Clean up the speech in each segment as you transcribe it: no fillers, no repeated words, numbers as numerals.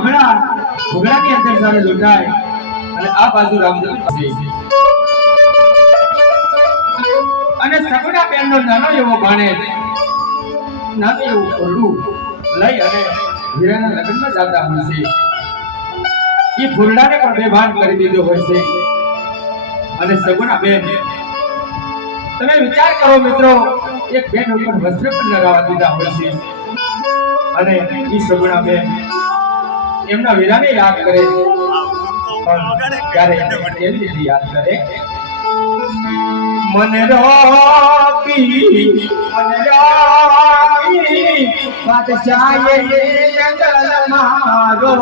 હમણાં ઘોઘરાની અંદર સારે લૂંટાય અને આ બાજુ રામદેવ પાસે અને સગુણા બેનનો નાનો એવો ભાણેજ નાનું એવું ફૂલડું લઈ અને વીરાના લગ્નમાં જતા હોય છે. એ ફૂલડાને પણ બેભાન કરી દીધો હોય છે. અને સગુણા બેન તમે વિચાર કરો મિત્રો, એક બેન ઉપર વસ્ત્ર પણ લગાવવા દીધા હોય છે અને એ સગુણા બેન એમના વીરાને યાદ કરે. ત્યારે કેવી રીતે યાદ કરે? મને રોકી બાદશાહે જંગલ મારો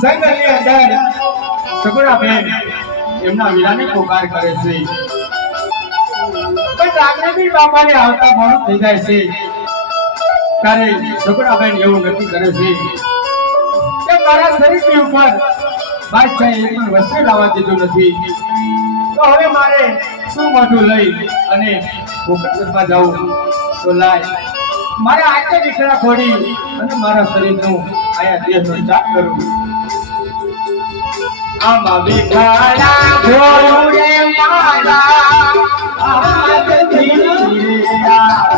જંગલની અંદર સગુણા બેન એમના વીરાને પોકાર કરે છે, પણ રામદેવી બાપાને આવતા મોડું થઈ જાય છે. ત્યારે સગુણા બેન એવું નક્કી કરે છે કે મારા શરીરની ઉપર બાદશાહે એક પણ વસ્ત્ર લાવવા દીધું નથી, તો હવે મારે શું મોઢું લઈ અને પોકાર કરવા જાઉં? તો લાય મારા હાથે વિખરા ખોડી અને મારા શરીરનું આયા દેહનો ત્યાગ કરું. આમાં વિખરા ખોડે મારા હાથ વિખરા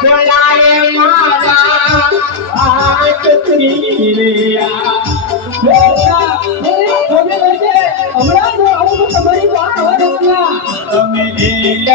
બોલાય મારા હાથ ત્રિયા હમણાં જો આવું તો તમારી વાત આવવાના તમે એક